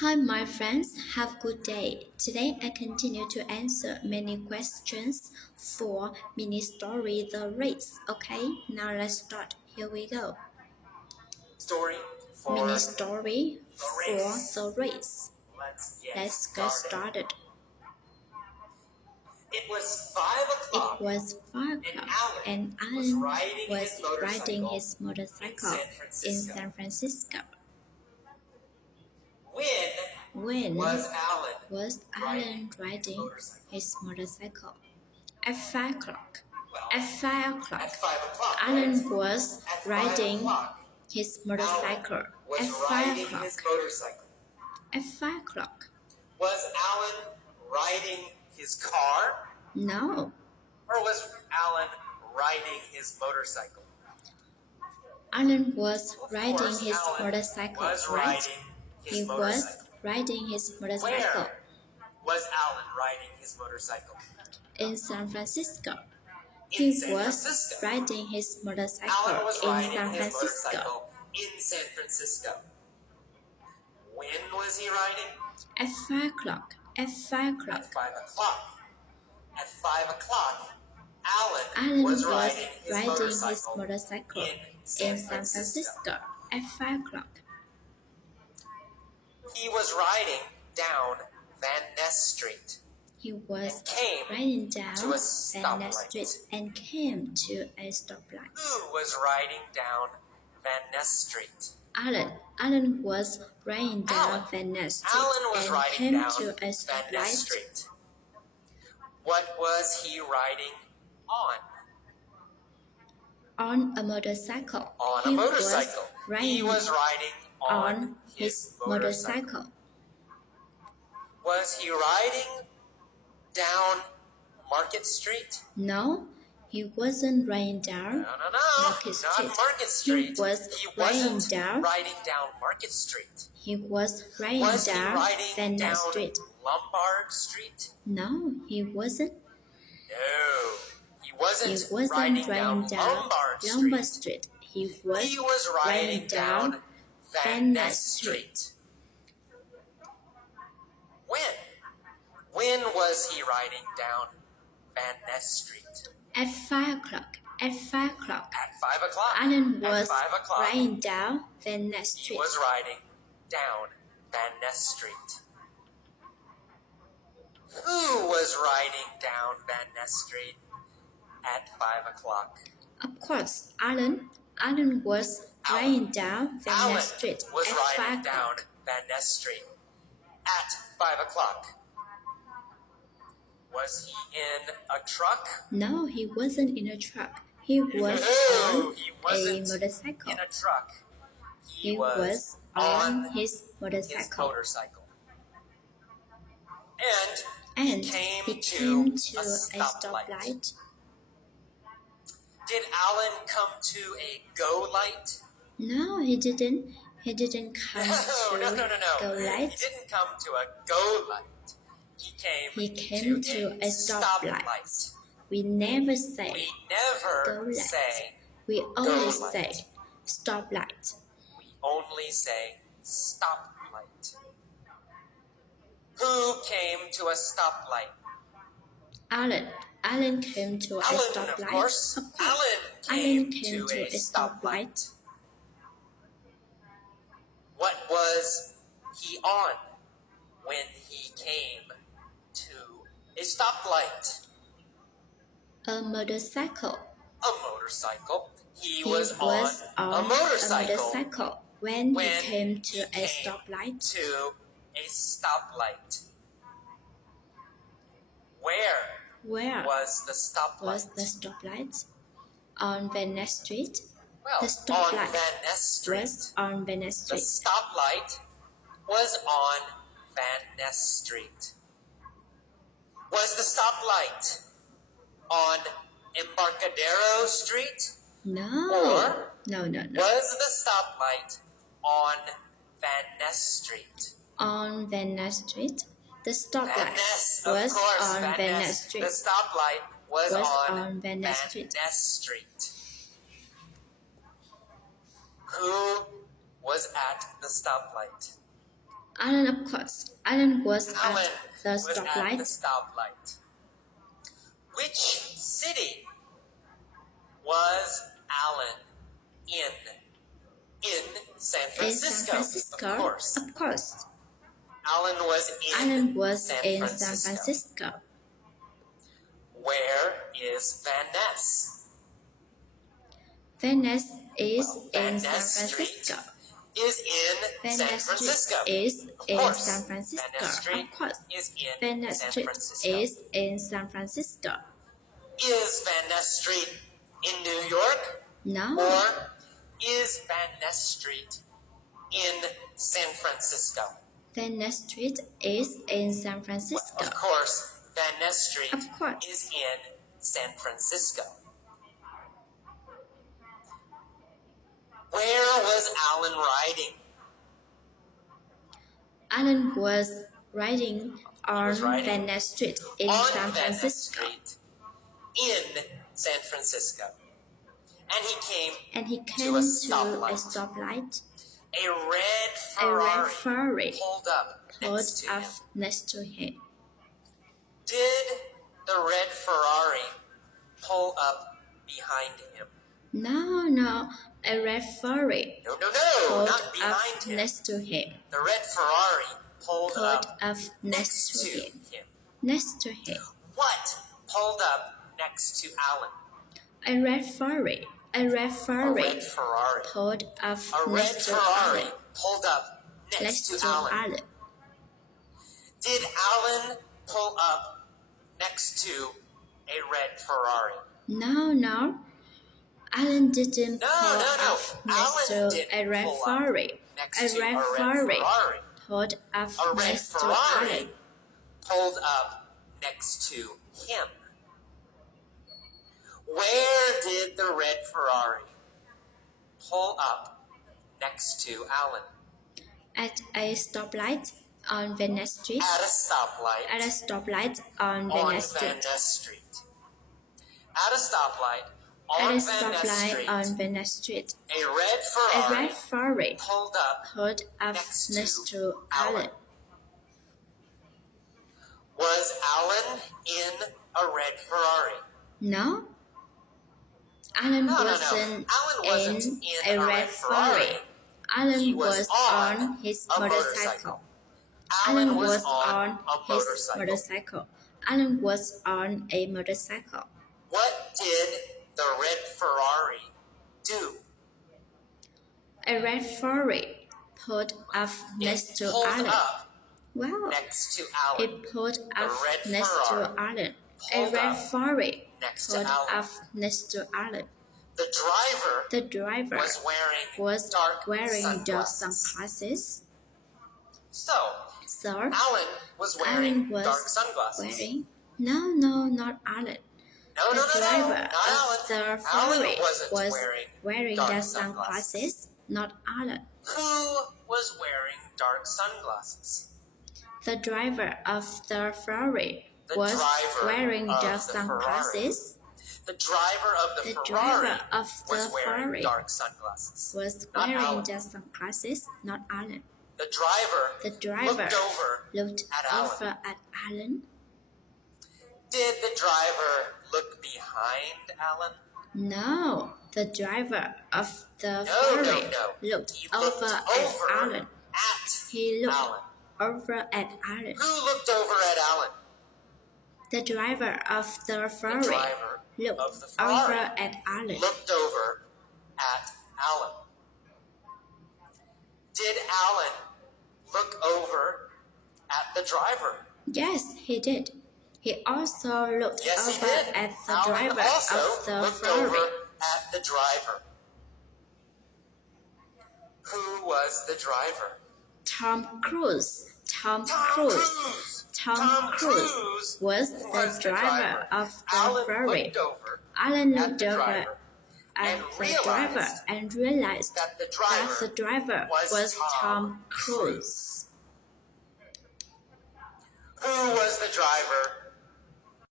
Hi, my friends. Have a good day. Today, I continue to answer many questions for mini story The Race. Okay, now let's start. Here we go. Story for Mini story for race. The Race. Let's get started. It was 5 o'clock. It was 5 o'clock, and Alan was riding his motorcycle in San Francisco. When Was Alan riding his motorcycle? At 5 o'clock. At 5 o'clock, At 5 o'clock. Alan was At 5 riding o'clock, his motorcycle. was At 5 riding o'clock. his motorcycle. At 5 o'clock. Was Alan riding his car? No. Or was Alan riding his motorcycle? Alan was riding course, his Alan motorcycle, was right? riding his He motorcycle. was riding his motorcycle Where was Alan riding his motorcycle? in San Francisco. In He San was Francisco. riding his motorcycle Alan was in riding San his Francisco. motorcycle in San Francisco. When was he riding? At 5 o'clock. At 5 o'clock. At 5 o'clock. At 5 o'clock, Alan Alan was was riding his motorcycle in in San Francisco at 5 o'clock. He was riding down Van Ness Street. He was came riding down to a Van Ness stoplight. Street and came to a stoplight. Who was riding down Van Ness Street? Alan was riding down Alan. Van Ness Street Alan was and riding came down to a Van Ness stoplight. Street. What was he riding on? On a motorcycle. On He a motorcycle. Was He was riding on his motorcycle. Was he riding down Market Street? No, he wasn't riding down No. Market Not Street. Market Street. He was wasn't riding down. riding down Market Street. He was riding Was he down riding Van down Ness Street. Lombard Street? No, he wasn't. No. He He wasn't wasn't riding riding down down Lombard Street. Street. He was He was riding down Van Ness Street. When was he riding down Van Ness Street? At 5 o'clock. At 5 o'clock. At 5 o'clock. Alan At was 5 o'clock. riding down Van Ness He Street. was riding down Van Ness Street. Who was riding down Van Ness Street at 5 o'clock? Of course, Alan was riding down Van Alan Ness Street was at riding 5 down o'clock. Van Ness Street at 5 o'clock. Was he in a truck? No, he wasn't in a truck. He was No, on he a wasn't motorcycle. in a truck. He was on his motorcycle. And And came he to came to a a stoplight. Did Alan come to a go light? No, he didn't. He didn't come to No. go He light. didn't come to a go light. He came to a stoplight. We never say We go never light. say. We always light. say stoplight. We only say stoplight. Who came to a stoplight? Alan came to a Alan, stoplight. of course. Alan Alan came came to a stoplight. What was he on when he came to a stoplight? A motorcycle. A motorcycle. He He was on a motorcycle when when he came to he a came stoplight. to a stoplight. Where Where was the stoplight? was the stoplight? On Van Ness Street. Well, The on stoplight Van Ness Street. was on Van Ness The Street. stoplight was on Van Ness Street. Was the stoplight on Embarcadero Street? No. Or No. was the stoplight on Van Ness Street? On Van Ness Street. The Van stoplight Ness, of was course, on Van Ness Street. The stoplight was on Van Ness Street. Ness Street. Who was at the stoplight? Alan, of course. Alan was Alan at the was at the stoplight. stoplight. Which city was Alan in? In San In Francisco. San Francisco. Of course. Of course. Alan was in Alan was San in Francisco. San Francisco. Where is Van Ness? Van Ness is Van in San Ness Francisco. Street is in Van San Ness Francisco. Street is Of in course. San Van Francisco. Ness Street Of course. is in Van Ness San Street Francisco. is in San Francisco. Is Van Ness Street in New York? No. Or is Van Ness Street in San Francisco? Van Ness Street is in San Francisco. Of course, Van Ness Street Of course. is in San Francisco. Where was Alan riding? Alan was riding on was riding Van Ness Street in On San Van Ness Francisco. Street in San Francisco. And he came And he To came a to stoplight. a stoplight. a red A red Ferrari Ferrari pulled up pulled next to up him. next to him. Did the red Ferrari pull up behind him? No, a red Ferrari No, pulled not up behind him. next to him. The red Ferrari pulled Pulled up up next to him. Next to him. What pulled up next to Alan? A red Ferrari. A red A Ferrari red Ferrari. pulled up A red next to Ferrari Alan. pulled up next Next to to Alan. Alan. Did Alan pull up next to a red Ferrari? No. Alan didn't No, pull no, no. up next Alan to didn't a red pull up Ferrari. Next A to red a red Ferrari Ferrari. pulled up A red next to Ferrari Alan. pulled up next to him. Where did the red Ferrari pull up next to Alan? At a stoplight on Van Ness Street. At a stoplight. At a stoplight on Van on Ness Van Street. Ness Street. At a stoplight At on a Van Ness stoplight Street. on Van Ness Street. A red A Ferrari red Ferrari pulled up. pulled up Next next to to Alan. Alan. Was Alan in a red Ferrari? No. Alan No. wasn't Alan wasn't in in a red Ferrari. Alan He was on his a motorcycle. Alan was on a his motorcycle. motorcycle. Alan was on a motorcycle. What did the red Ferrari do? A red Ferrari pulled up next It to pulled Alan. up Wow. next to Alan. It pulled up red next to Ferrari Alan. A pulled red up Ferrari next to pulled Alan. up next to Alan. The driver The driver was wearing was dark wearing dark sunglasses. sunglasses. So, So Alan was wearing Alan was dark sunglasses. wearing no, not Alan. No, The driver not Alan. of the Alan Ferrari wasn't was wearing dark dark sunglasses, not Alan. Who was wearing dark sunglasses? The driver of the Ferrari The was driver wearing of dark the sunglasses. The driver of the, The Ferrari driver of was the wearing Ferrari dark sunglasses. was Not wearing Alan. dark sunglasses, not Alan. The driver The driver looked over. looked at Alan. over at Alan. Did the driver look behind Alan? No, the driver of the No, Ferrari no. looked He over looked at over Alan. at He looked Alan. over at Alan. Who looked over at Alan? The driver of the The Ferrari driver looked of the over Ferrari at Alan. looked over at Alan. Did Alan look over at the driver? Yes, he did. He also looked Yes, he over did. at the Alan driver also of the looked Ferrari. over at the driver. Who was the driver? Tom Cruise. Tom Tom Cruise. Cruise. Tom Tom Cruise Cruise was was the driver of the Alan Ferrari. looked over Alan at looked the over driver at and the driver realized and realized that the that the driver driver was was Tom Tom Cruise. Who was the driver